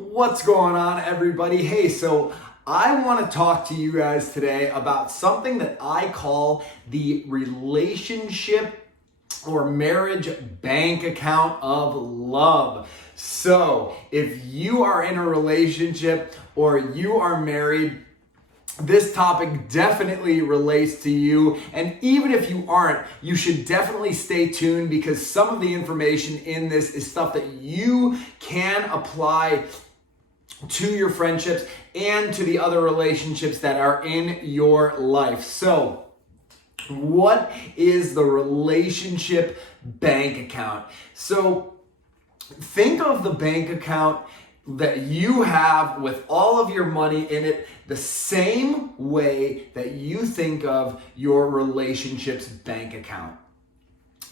What's going on, everybody? Hey, so I want to talk to you guys today about something that I call the relationship or marriage bank account of love. So, if you are in a relationship or you are married, this topic definitely relates to you, and even if you aren't, you should definitely stay tuned because some of the information in this is stuff that you can apply to your friendships and to the other relationships that are in your life. So, what is the relationship bank account? So, think of the bank account that you have with all of your money in it the same way that you think of your relationship's bank account.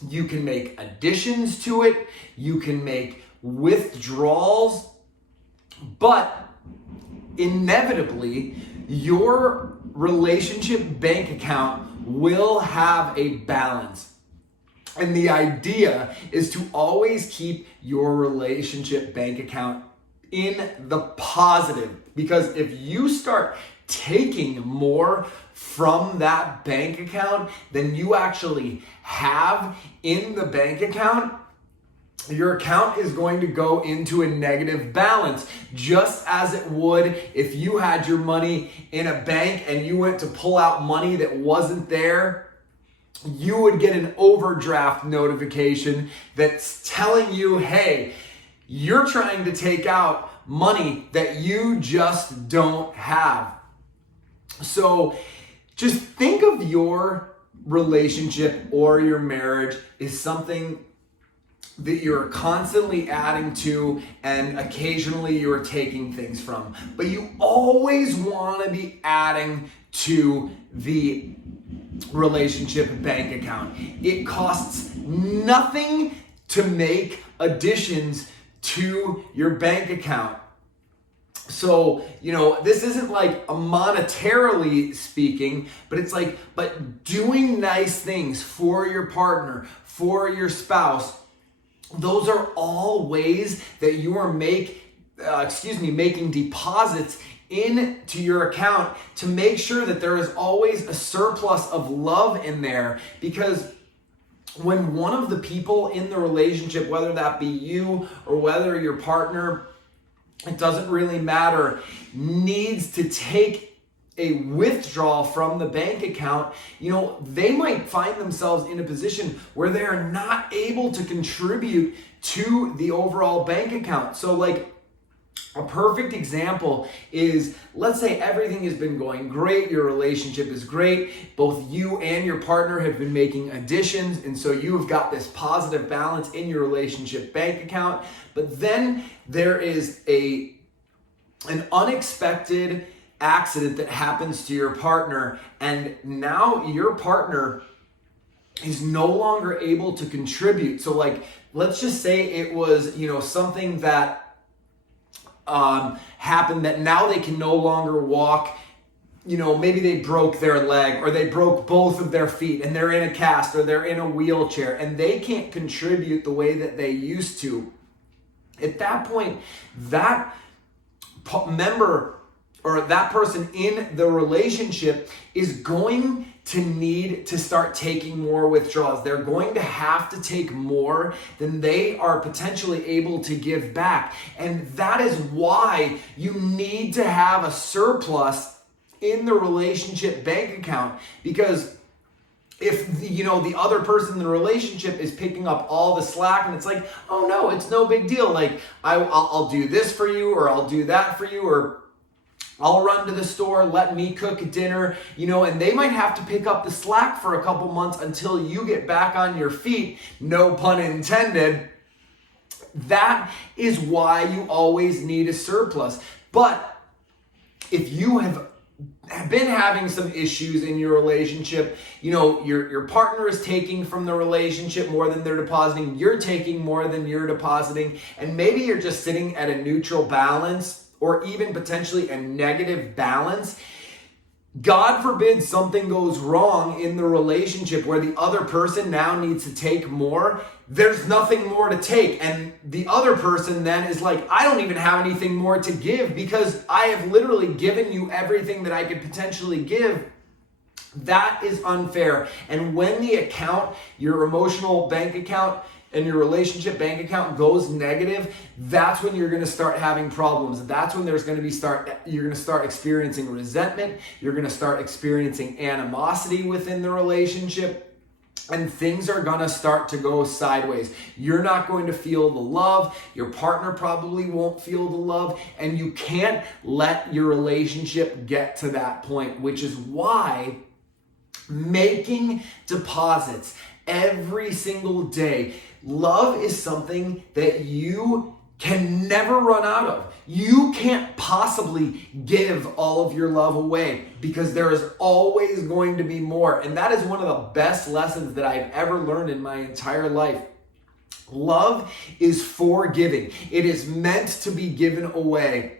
You can make additions to it, you can make withdrawals, but inevitably your relationship bank account will have a balance. And the idea is to always keep your relationship bank account in the positive, because if you start taking more from that bank account than you actually have in the bank account, your account is going to go into a negative balance, just as it would if you had your money in a bank and you went to pull out money that wasn't there. You would get an overdraft notification that's telling you, hey, you're trying to take out money that you just don't have. So just think of your relationship or your marriage as something that you're constantly adding to and occasionally you're taking things from. But you always want to be adding to the relationship bank account. It costs nothing to make additions to your bank account. So, this isn't like a monetarily speaking, but it's like, but doing nice things for your partner, for your spouse, those are all ways that you are making deposits into your account to make sure that there is always a surplus of love in there. Because when one of the people in the relationship, whether that be you or whether your partner, it doesn't really matter, needs to take a withdrawal from the bank account, they might find themselves in a position where they are not able to contribute to the overall bank account. So like a perfect example is, let's say everything has been going great, your relationship is great, both you and your partner have been making additions, and so you've got this positive balance in your relationship bank account, but then there is an unexpected accident that happens to your partner, and now your partner is no longer able to contribute. So like, let's just say it was, something that happened that now they can no longer walk. Maybe they broke their leg or they broke both of their feet and they're in a cast or they're in a wheelchair and they can't contribute the way that they used to. At that point, that member or that person in the relationship is going to need to start taking more withdrawals. They're going to have to take more than they are potentially able to give back. And that is why you need to have a surplus in the relationship bank account. Because if the other person in the relationship is picking up all the slack and it's like, oh no, it's no big deal. Like I'll do this for you, or I'll do that for you, or I'll run to the store, let me cook dinner, and they might have to pick up the slack for a couple months until you get back on your feet, no pun intended. That is why you always need a surplus. But if you have been having some issues in your relationship, your partner is taking from the relationship more than they're depositing, you're taking more than you're depositing, and maybe you're just sitting at a neutral balance or even potentially a negative balance, God forbid something goes wrong in the relationship where the other person now needs to take more. There's nothing more to take. And the other person then is like, I don't even have anything more to give because I have literally given you everything that I could potentially give. That is unfair. And when the account, your emotional bank account, and your relationship bank account goes negative, that's when you're going to start having problems. That's when you're going to start experiencing resentment. You're going to start experiencing animosity within the relationship. And things are going to start to go sideways. You're not going to feel the love. Your partner probably won't feel the love. And you can't let your relationship get to that point, which is why making deposits every single day. Love is something that you can never run out of. You can't possibly give all of your love away because there is always going to be more. And that is one of the best lessons that I've ever learned in my entire life. Love is for giving. It is meant to be given away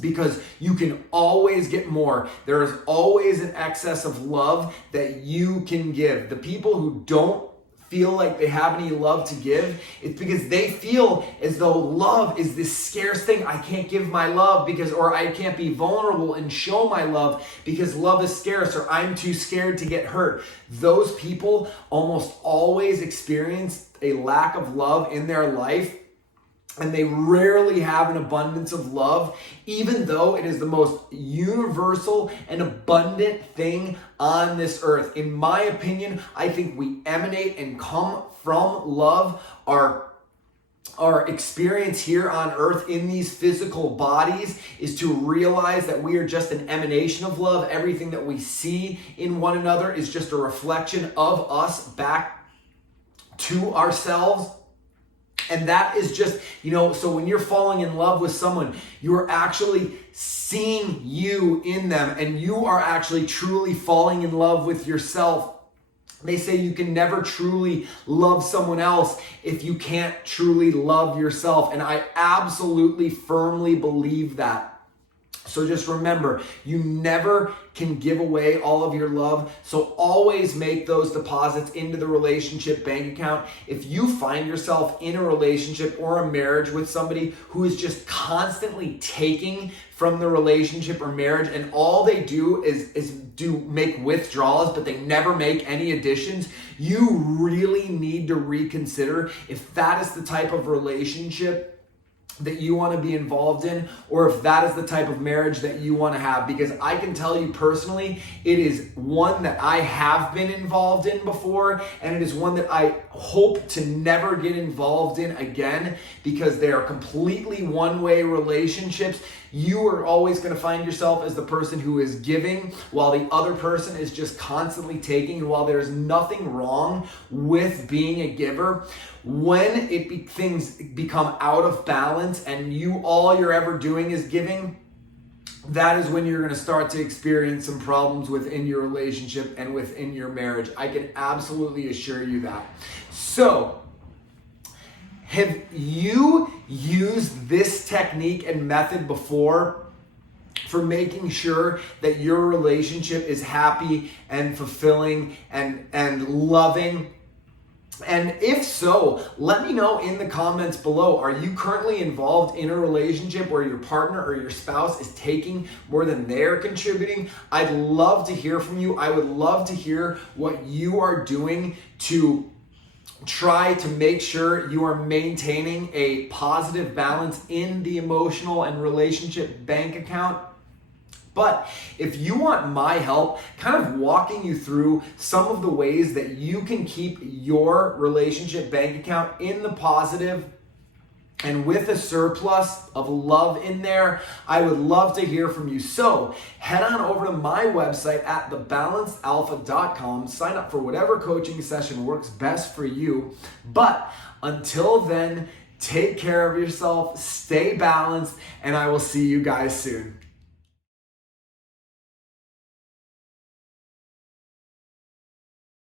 because you can always get more. There is always an excess of love that you can give. The people who don't feel like they have any love to give, it's because they feel as though love is this scarce thing. I can't give my love or I can't be vulnerable and show my love because love is scarce, or I'm too scared to get hurt. Those people almost always experience a lack of love in their life, and they rarely have an abundance of love, even though it is the most universal and abundant thing on this earth. In my opinion, I think we emanate and come from love. Our experience here on earth in these physical bodies is to realize that we are just an emanation of love. Everything that we see in one another is just a reflection of us back to ourselves. And that is just, so when you're falling in love with someone, you're actually seeing you in them, and you are actually truly falling in love with yourself. They say you can never truly love someone else if you can't truly love yourself. And I absolutely firmly believe that. So just remember, you never can give away all of your love. So always make those deposits into the relationship bank account. If you find yourself in a relationship or a marriage with somebody who is just constantly taking from the relationship or marriage, and all they do is make withdrawals, but they never make any additions, you really need to reconsider if that is the type of relationship that you want to be involved in, or if that is the type of marriage that you want to have. Because I can tell you personally, it is one that I have been involved in before, and it is one that I hope to never get involved in again, because they are completely one-way relationships. You are always going to find yourself as the person who is giving while the other person is just constantly taking. And while there's nothing wrong with being a giver, when things become out of balance and all you're ever doing is giving, that is when you're going to start to experience some problems within your relationship and within your marriage. I can absolutely assure you that. So, have you used this technique and method before for making sure that your relationship is happy and fulfilling and loving? And if so, let me know in the comments below. Are you currently involved in a relationship where your partner or your spouse is taking more than they're contributing? I'd love to hear from you. I would love to hear what you are doing to try to make sure you are maintaining a positive balance in the emotional and relationship bank account. But if you want my help, kind of walking you through some of the ways that you can keep your relationship bank account in the positive and with a surplus of love in there, I would love to hear from you. So head on over to my website at thebalancedalpha.com. Sign up for whatever coaching session works best for you. But until then, take care of yourself, stay balanced, and I will see you guys soon.